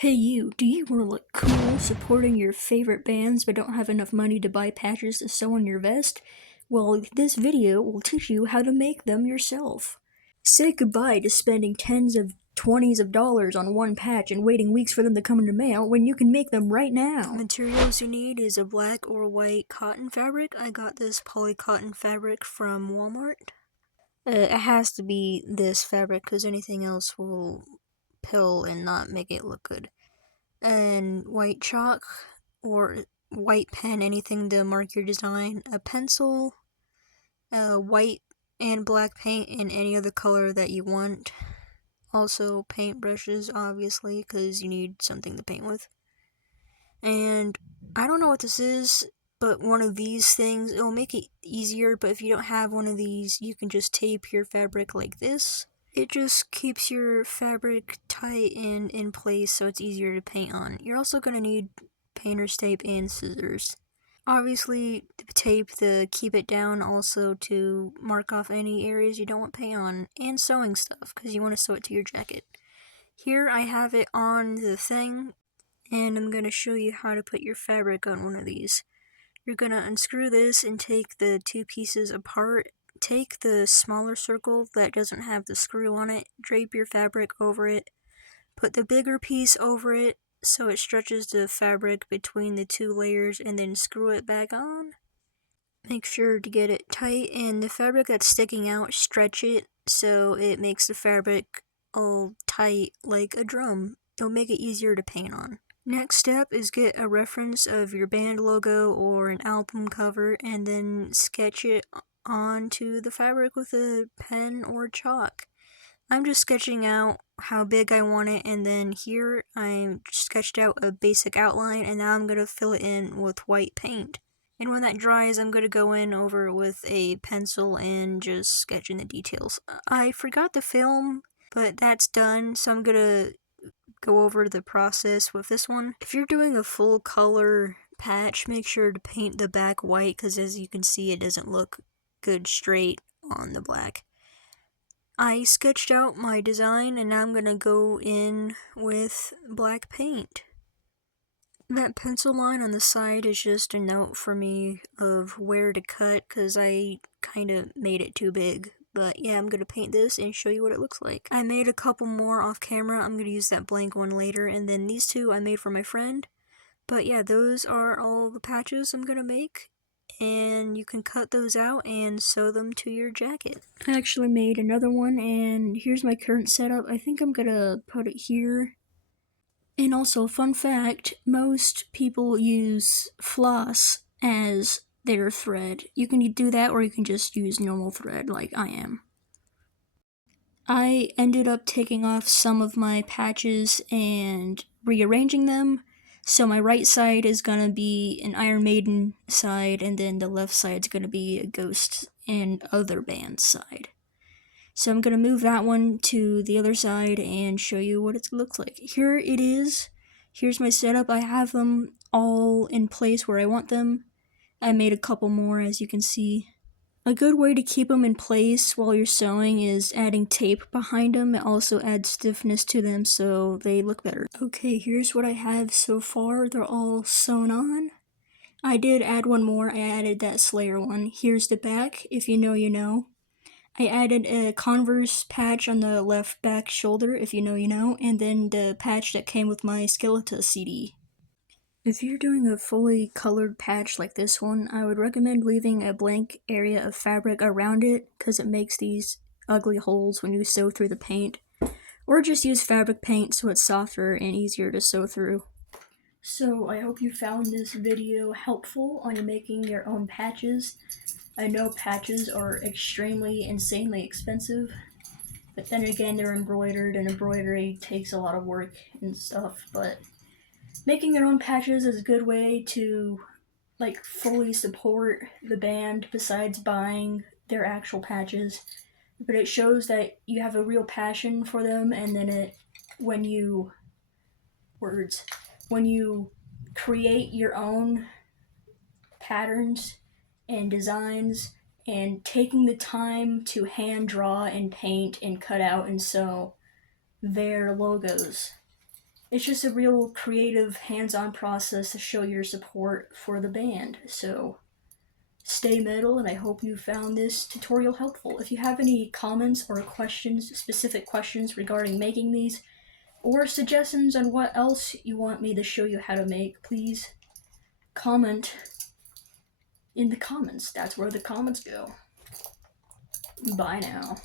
Hey you, do you want to look cool supporting your favorite bands but don't have enough money to buy patches to sew on your vest? Well, this video will teach you how to make them yourself. Say goodbye to spending tens of twenties of dollars on one patch and waiting weeks for them to come in the mail when you can make them right now. The materials you need is a black or white cotton fabric. I got this poly cotton fabric from Walmart. It has to be this fabric because anything else will pill and not make it look good. And white chalk or white pen, anything to mark your design, a pencil, white and black paint in any other color that you want. Also paint brushes, obviously, because you need something to paint with. And I don't know what this is, but one of these things, it'll make it easier, but if you don't have one of these, you can just tape your fabric like this. It just keeps your fabric tight and in place so it's easier to paint on. You're also going to need painter's tape and scissors. Obviously, tape to keep it down, also to mark off any areas you don't want paint on, and sewing stuff, because you want to sew it to your jacket. Here I have it on the thing, and I'm going to show you how to put your fabric on one of these. You're going to unscrew this and take the two pieces apart. Take the smaller circle that doesn't have the screw on it, drape your fabric over it, put the bigger piece over it so it stretches the fabric between the two layers, and then screw it back on. Make sure to get it tight, and the fabric that's sticking out, stretch it so it makes the fabric all tight like a drum. It'll make it easier to paint on. Next step is get a reference of your band logo or an album cover and then sketch it onto the fabric with a pen or chalk. I'm just sketching out how big I want it, and then here I sketched out a basic outline, and now I'm going to fill it in with white paint. And when that dries, I'm going to go in over it with a pencil and just sketch in the details. I forgot to film, but that's done, so I'm going to go over the process with this one. If you're doing a full color patch, make sure to paint the back white, because as you can see, it doesn't look good straight on the black. I sketched out my design, and now I'm going to go in with black paint. That pencil line on the side is just a note for me of where to cut, because I kind of made it too big. But yeah, I'm going to paint this and show you what it looks like. I made a couple more off camera. I'm going to use that blank one later, and then these two I made for my friend. But yeah, those are all the patches I'm going to make, and you can cut those out and sew them to your jacket. I actually made another one, and here's my current setup. I think I'm going to put it here. And also, fun fact, most people use floss as their thread. You can do that, or you can just use normal thread like I am. I ended up taking off some of my patches and rearranging them. So my right side is gonna be an Iron Maiden side, and then the left side's gonna be a Ghost and other band side. So I'm going to move that one to the other side and show you what it looks like. Here it is. Here's my setup. I have them all in place where I want them. I made a couple more, as you can see. A good way to keep them in place while you're sewing is adding tape behind them. It also adds stiffness to them so they look better. Okay, here's what I have so far. They're all sewn on. I did add one more. I added that Slayer one. Here's the back. If you know, you know. I added a Converse patch on the left back shoulder, if you know, you know, and then the patch that came with my Skeleton CD. If you're doing a fully colored patch like this one, I would recommend leaving a blank area of fabric around it, because it makes these ugly holes when you sew through the paint. Or just use fabric paint so it's softer and easier to sew through. So I hope you found this video helpful on making your own patches. I know patches are extremely, insanely expensive, but then again, they're embroidered, and embroidery takes a lot of work and stuff, but making your own patches is a good way to, fully support the band besides buying their actual patches. But it shows that you have a real passion for them, and then when you create your own patterns and designs, and taking the time to hand draw and paint and cut out and sew their logos. it's just a real creative, hands-on process to show your support for the band. So stay metal, and I hope you found this tutorial helpful. If you have any comments or questions, specific questions regarding making these, or suggestions on what else you want me to show you how to make, please comment in the comments. That's where the comments go. Bye now.